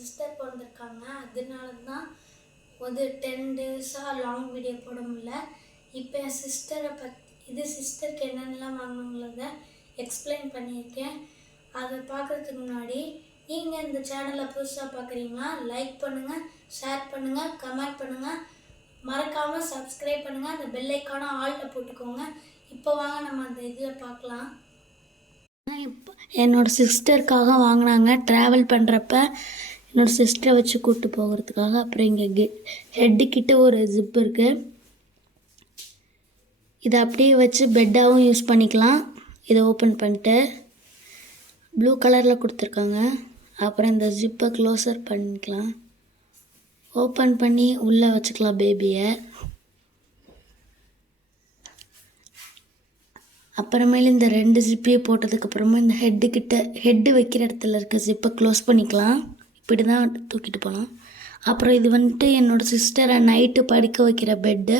Sister பிறந்திருக்காங்க. அதனால தான் ஒரு டென் டேஸாக லாங் வீடியோ போட முடியல. இப்போ என் சிஸ்டரை பத் இது சிஸ்டருக்கு என்னென்னலாம் வாங்கணுங்கிறத எக்ஸ்பிளைன் பண்ணியிருக்கேன். அதை பார்க்குறதுக்கு முன்னாடி நீங்கள் இந்த சேனலை புதுசாக பார்க்குறீங்களா லைக் பண்ணுங்கள் ஷேர் பண்ணுங்கள் கமெண்ட் பண்ணுங்கள் மறக்காமல் சப்ஸ்கிரைப் பண்ணுங்கள் அந்த பெல் ஆளில் போட்டுக்கோங்க. இப்போ வாங்க நம்ம அந்த இதில் பார்க்கலாம். இப்போ என்னோடய சிஸ்டருக்காக வாங்கினாங்க. ட்ராவல் பண்ணுறப்ப என்னோடய சிஸ்டரை வச்சு கூப்பிட்டு போகிறதுக்காக அப்புறம் இங்கே கெ ஹெட்டுக்கிட்ட ஒரு ஜிப் இருக்குது இதை அப்படியே வச்சு பெட்டாகவும் யூஸ் பண்ணிக்கலாம். இதை ஓப்பன் பண்ணிட்டு ப்ளூ கலரில் கொடுத்துருக்காங்க. அப்புறம் இந்த ஜிப்பை க்ளோஸர் பண்ணிக்கலாம். ஓப்பன் பண்ணி உள்ளே வச்சுக்கலாம் பேபியை அப்புறமேல இந்த ரெண்டு ஜிப்பையும் போட்டதுக்கப்புறமா இந்த ஹெட்டுக்கிட்ட ஹெட்டு வைக்கிற இடத்துல இருக்க ஜிப்பை க்ளோஸ் பண்ணிக்கலாம். இப்படி தான் தூக்கிட்டு போகலாம் அப்புறம் இது வந்துட்டு என்னோடய சிஸ்டரை நைட்டு படுக்க வைக்கிற பெட்டு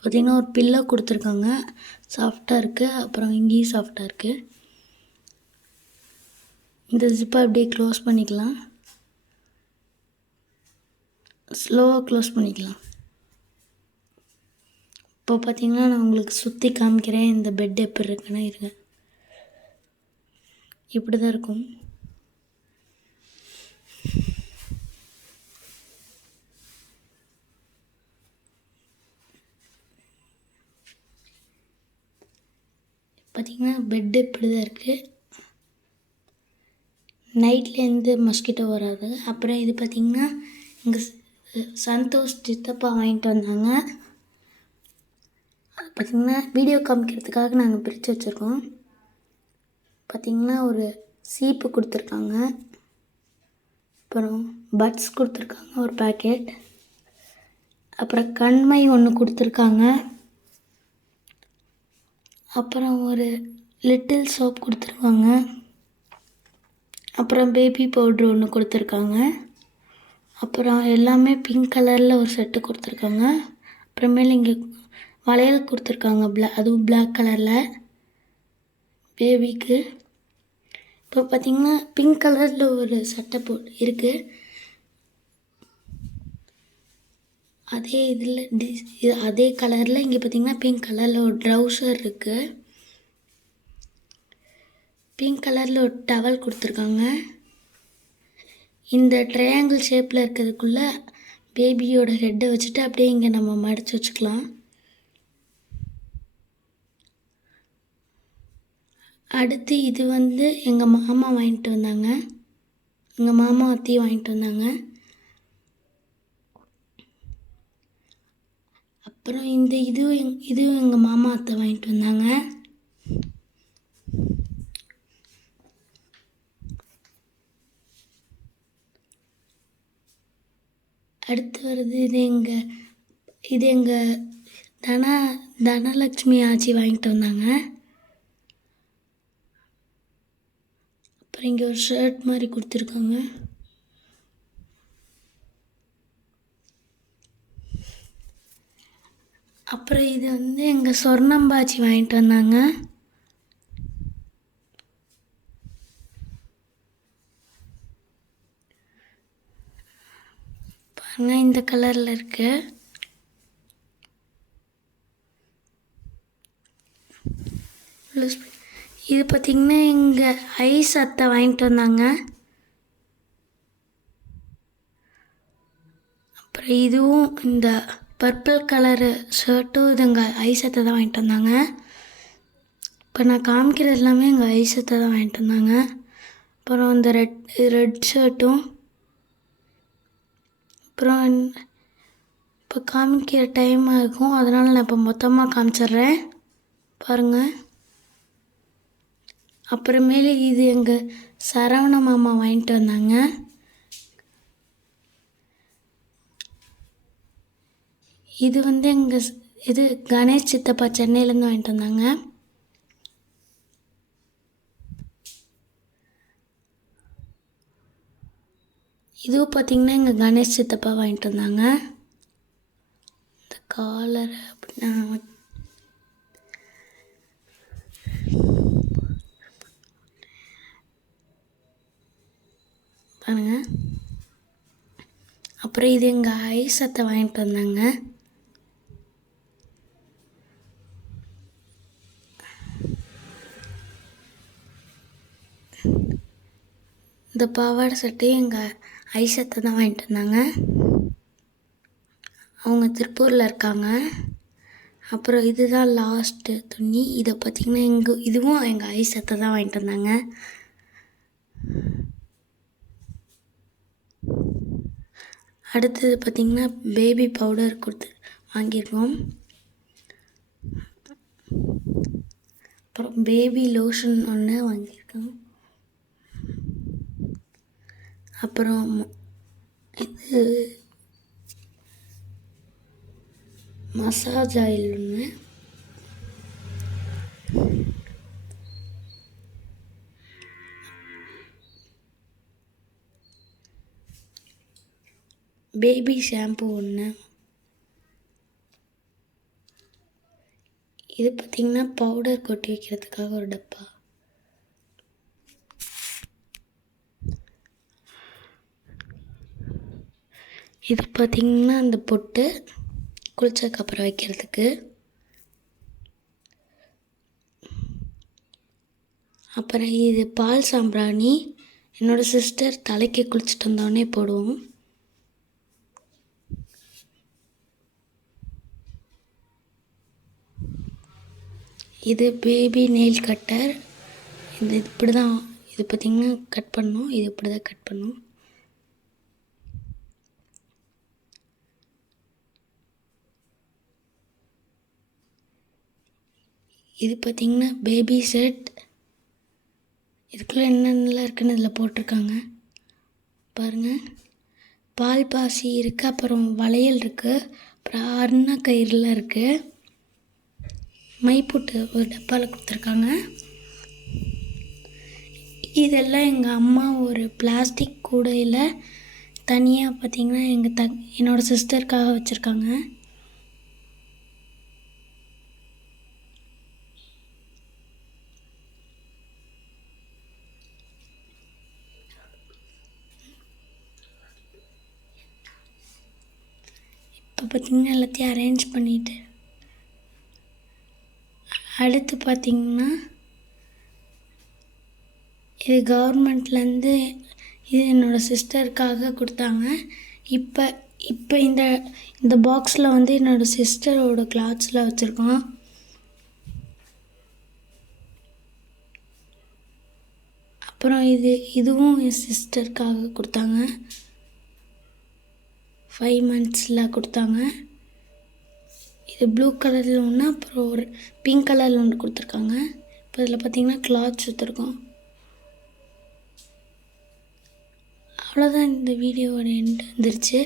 பார்த்திங்கன்னா ஒரு பில்லோ கொடுத்துருக்காங்க. சாஃப்டாக இருக்குது அப்புறம் இங்கேயும் சாஃப்டாக இருக்குது இந்த ஜிப்பை அப்படியே க்ளோஸ் பண்ணிக்கலாம். ஸ்லோவாக க்ளோஸ் பண்ணிக்கலாம். இப்போ பார்த்திங்கன்னா நான் உங்களுக்கு சுற்றி காமிக்கிறேன். இந்த பெட் எப்படி இருக்குன்னா இருங்க. இப்படி தான் இருக்கும். பார்த்திங்கன்னா பெட்டு இப்படி தான் இருக்குது நைட்டில் எந்த மஸ்கிட்டோ வராது. அப்புறம் இது பார்த்திங்கன்னா எங்கள் சந்தோஷ் சித்தப்பா வாங்கிட்டு வந்தாங்க. அது பார்த்திங்கன்னா வீடியோ காமிக்கிறதுக்காக நாங்கள் பிரித்து வச்சுருக்கோம். பார்த்திங்கன்னா ஒரு சீப்பு கொடுத்துருக்காங்க. அப்புறம் பட்ஸ் கொடுத்துருக்காங்க ஒரு பேக்கெட் அப்புறம் கண்மை ஒன்று கொடுத்துருக்காங்க. அப்புறம் ஒரு லிட்டில் சோப் கொடுத்துருக்காங்க அப்புறம் பேபி பவுட்ரு ஒன்று கொடுத்துருக்காங்க. அப்புறம் எல்லாமே பிங்க் கலரில் ஒரு செட்டு கொடுத்துருக்காங்க. அப்புறமேல இங்கே வளையல் கொடுத்துருக்காங்க. பிளா அதுவும் பிளாக் கலரில் பேபிக்கு இப்போ பார்த்திங்கன்னா பிங்க் கலரில் ஒரு சட்டை போ இருக்குது அதே இதில் டிஸ் இது அதே கலரில் இங்கே பார்த்தீங்கன்னா பிங்க் கலரில் ஒரு ட்ரௌசர் இருக்குது பிங்க் கலரில் ஒரு டவல் கொடுத்துருக்காங்க. இந்த ட்ரையாங்கிள் ஷேப்பில் இருக்கிறதுக்குள்ளே பேபியோட ஹெட்டை வச்சுட்டு அப்படியே இங்கே நம்ம மடித்து வச்சுக்கலாம். அடுத்து இது வந்து எங்கள் மாமா வாங்கிட்டு வந்தாங்க. எங்கள் மாமா அத்தையும் வாங்கிட்டு வந்தாங்க. அப்புறம் இந்த இதுவும் எங் இதுவும் எங்கள் மாமா அத்தை வாங்கிட்டு வந்தாங்க. அடுத்து வருது இது எங்கள் இது எங்கள் தன தனலக்ஷ்மி ஆச்சி வாங்கிட்டு வந்தாங்க. அப்புறம் இங்கே ஒரு ஷர்ட் மாதிரி கொடுத்துருக்காங்க. அப்புறம் இது வந்து எங்கள் சொர்ணம்பாச்சி வாங்கிட்டு வந்தாங்க. பாருங்க இந்த கலரில் இருக்கு. இது பார்த்திங்கன்னா எங்கள் ஐஸ் அத்தை வாங்கிட்டு வந்தாங்க. அப்புறம் இதுவும் இந்த பர்பிள் கலரு ஷர்ட்டும் இது எங்கள் ஐசத்தை தான் வாங்கிட்டு வந்தாங்க. இப்போ நான் காமிக்கிறது எல்லாமே எங்கள் ஐசத்தை தான் வாங்கிட்டு வந்தாங்க. அப்புறம் அந்த ரெட் ரெட் ஷர்ட்டும். அப்புறம் இப்போ காமிக்கிற டைம் ஆகும் அதனால் நான் இப்போ மொத்தமாக காமிச்சிட்றேன். பாருங்கள் அப்புறமேலு இது எங்கள் சரவண மாமா வாங்கிட்டு வந்தாங்க. இது வந்து எங்கள் இது கணேஷ் சித்தப்பா சென்னையிலேருந்து வாங்கிட்டு வந்தாங்க. இதுவும் பார்த்திங்கன்னா எங்கள் கணேஷ் சித்தப்பா வாங்கிட்டு வந்தாங்க. இந்த காலர் அப்படின்னா பாருங்க. அப்புறம் இது எங்கள் ஐசத்தை வாங்கிட்டு வந்தாங்க. இந்த பாவாடை சட்டையும் எங்கள் ஐசத்தை தான் வாங்கிட்டு வந்தாங்க. அவங்க திருப்பூரில் இருக்காங்க. அப்புறம் இதுதான் லாஸ்ட்டு துணி. இதை பார்த்திங்கன்னா எங்கள் இதுவும் எங்கள் ஐசத்தை தான் வாங்கிட்டு வந்தாங்க. அடுத்தது பார்த்திங்கன்னா பேபி பவுடர் கொடுத்து வாங்கியிருக்கோம். அப்புறம் பேபி லோஷன் ஒன்று வாங்கியிருக்கோம். அப்புறம் இது மசாஜ் ஆயில் ஒன்று பேபி ஷாம்பு ஒன்று இது பார்த்திங்கன்னா பவுடர் கொட்டி வைக்கிறதுக்காக ஒரு டப்பா. இது பார்த்திங்கன்னா அந்த பொட்டு குளிச்சதுக்கப்புறம் வைக்கிறதுக்கு. அப்புறம் இது பால் சாம்பிராணி. என்னோடய சிஸ்டர் தலைக்கு குளிச்சுட்டு வந்தோடனே போடுவோம். இது பேபி நெயில் கட்டர் இது இப்படி தான் இது பார்த்திங்கன்னா கட் பண்ணோம் இது இப்படி தான் கட் பண்ணோம். இது பார்த்திங்கன்னா பேபி செட் இதுக்குள்ளே என்னென்னலாம் இருக்குன்னு இதில் போட்டிருக்காங்க. பாருங்கள் பால் பாசி இருக்குது அப்புறம் வளையல் இருக்குது அப்புறம் அருணா கயிறுலாம் இருக்குது மைப்பூட்டு ஒரு டப்பாவில் கொடுத்துருக்காங்க. இதெல்லாம் எங்கள் அம்மா ஒரு பிளாஸ்டிக் கூடையில் தனியாக பார்த்திங்கன்னா எங்கள் த என்னோடய சிஸ்டருக்காக வச்சுருக்காங்க. இப்போ பார்த்திங்கன்னா எல்லாத்தையும் அரேஞ்ச் பண்ணிவிட்டு அடுத்து பார்த்திங்கன்னா இது கவர்மெண்ட்லேருந்து இது என்னோடய சிஸ்டருக்காக கொடுத்தாங்க. இப்போ இப்போ இந்த இந்த பாக்ஸில் வந்து என்னோடய சிஸ்டரோட கிளாத்ஸில் வச்சுருக்கோம். அப்புறம் இது இதுவும் என் சிஸ்டருக்காக கொடுத்தாங்க. ஃபைவ் மந்த்ஸில் கொடுத்தாங்க. இது ப்ளூ கலரில் ஒன்று அப்புறம் ஒரு பிங்க் கலரில் ஒன்று கொடுத்துருக்காங்க. இப்போ இதில் பார்த்தீங்கன்னா கிளாத் சுற்றிருக்கோம் அவ்வளோதான் இந்த வீடியோவோட எண்ட் வந்துருச்சு.